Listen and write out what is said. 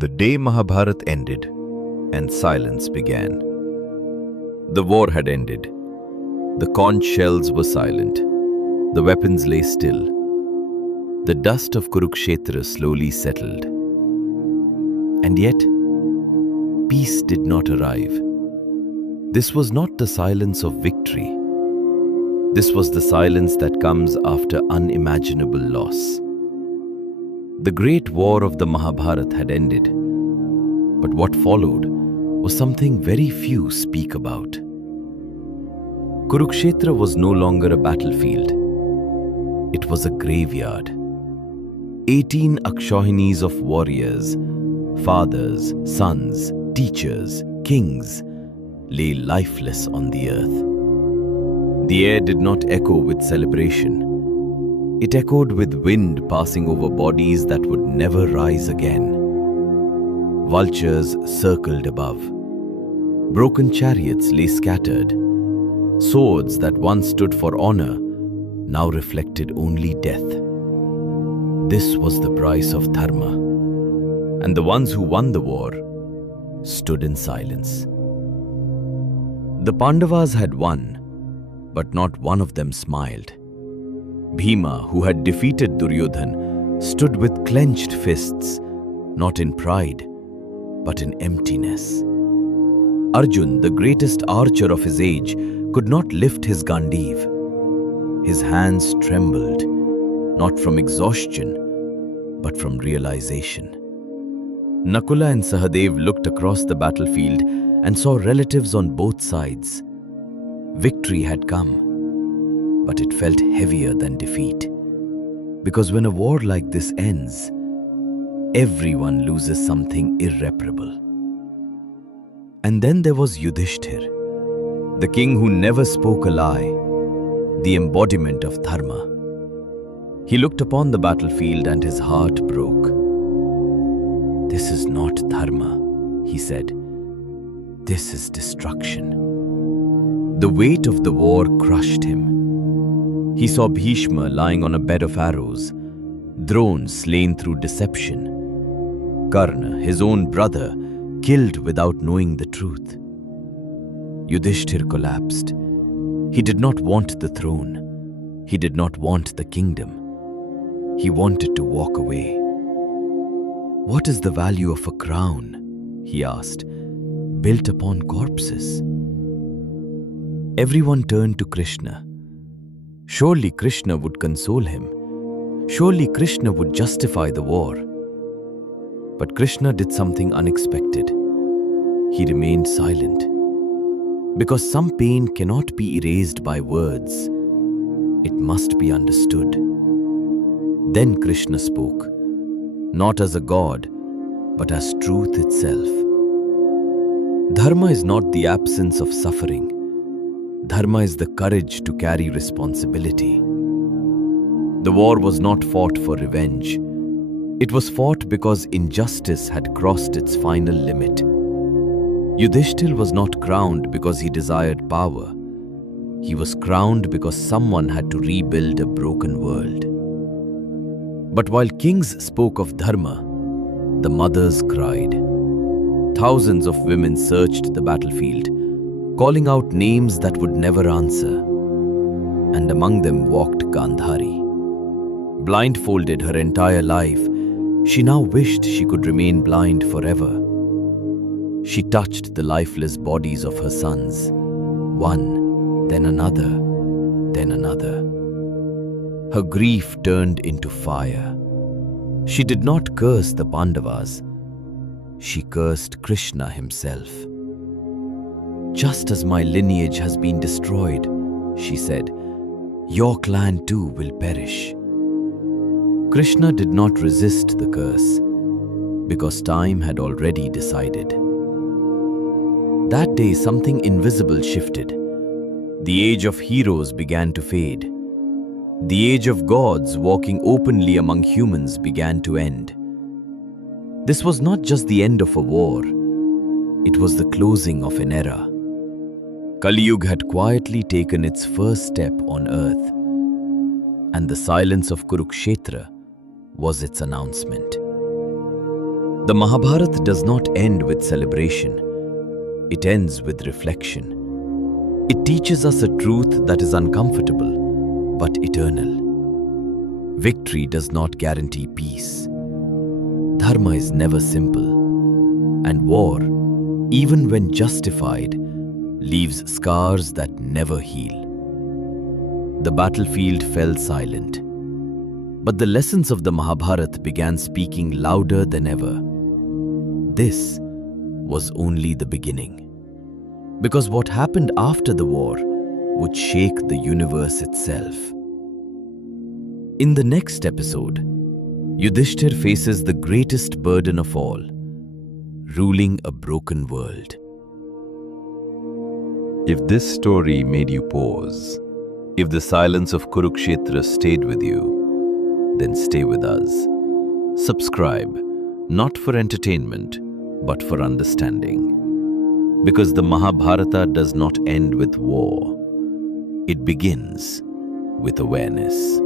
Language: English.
The day Mahabharat ended and silence began. The war had ended. The conch shells were silent. The weapons lay still. The dust of Kurukshetra slowly settled. And yet, peace did not arrive. This was not the silence of victory. This was the silence that comes after unimaginable loss. The great war of the Mahabharat had ended, but what followed was something very few speak about. Kurukshetra was no longer a battlefield. It was a graveyard. 18 Akshahinis of warriors, fathers, sons, teachers, kings, lay lifeless on the earth. The air did not echo with celebration. It echoed with wind passing over bodies that would never rise again. Vultures circled above. Broken chariots lay scattered. Swords that once stood for honor now reflected only death. This was the price of Dharma, and the ones who won the war stood in silence. The Pandavas had won, but not one of them smiled. Bhima, who had defeated Duryodhan, stood with clenched fists, not in pride, but in emptiness. Arjuna, the greatest archer of his age, could not lift his Gandiva. His hands trembled, not from exhaustion, but from realization. Nakula and Sahadev looked across the battlefield and saw relatives on both sides. Victory had come, but it felt heavier than defeat. Because when a war like this ends, everyone loses something irreparable. And then there was Yudhishthira, the king who never spoke a lie, the embodiment of Dharma. He looked upon the battlefield and his heart broke. "This is not Dharma," he said. "This is destruction." The weight of the war crushed him. He saw Bhishma lying on a bed of arrows, Drona slain through deception, Karna, his own brother, killed without knowing the truth. Yudhishthira collapsed. He did not want the throne. He did not want the kingdom. He wanted to walk away. "What is the value of a crown?" he asked, "built upon corpses?" Everyone turned to Krishna. Surely Krishna would console him. Surely Krishna would justify the war. But Krishna did something unexpected. He remained silent. Because some pain cannot be erased by words. It must be understood. Then Krishna spoke, not as a god, but as truth itself. Dharma is not the absence of suffering. Dharma is the courage to carry responsibility. The war was not fought for revenge. It was fought because injustice had crossed its final limit. Yudhishthira was not crowned because he desired power. He was crowned because someone had to rebuild a broken world. But while kings spoke of Dharma, the mothers cried. Thousands of women searched the battlefield, calling out names that would never answer. And among them walked Gandhari. Blindfolded her entire life, she now wished she could remain blind forever. She touched the lifeless bodies of her sons, one, then another, then another. Her grief turned into fire. She did not curse the Pandavas. She cursed Krishna himself. "Just as my lineage has been destroyed," she said, "your clan too will perish." Krishna did not resist the curse, because time had already decided. That day something invisible shifted. The age of heroes began to fade. The age of gods walking openly among humans began to end. This was not just the end of a war. It was the closing of an era. Kali Yuga had quietly taken its first step on earth, and the silence of Kurukshetra was its announcement. The Mahabharata does not end with celebration. It ends with reflection. It teaches us a truth that is uncomfortable but eternal. Victory does not guarantee peace. Dharma is never simple. And war, even when justified, leaves scars that never heal. The battlefield fell silent. But the lessons of the Mahabharata began speaking louder than ever. This was only the beginning. Because what happened after the war would shake the universe itself. In the next episode, Yudhishthira faces the greatest burden of all, ruling a broken world. If this story made you pause, if the silence of Kurukshetra stayed with you, then stay with us. Subscribe, not for entertainment, but for understanding. Because the Mahabharata does not end with war. It begins with awareness.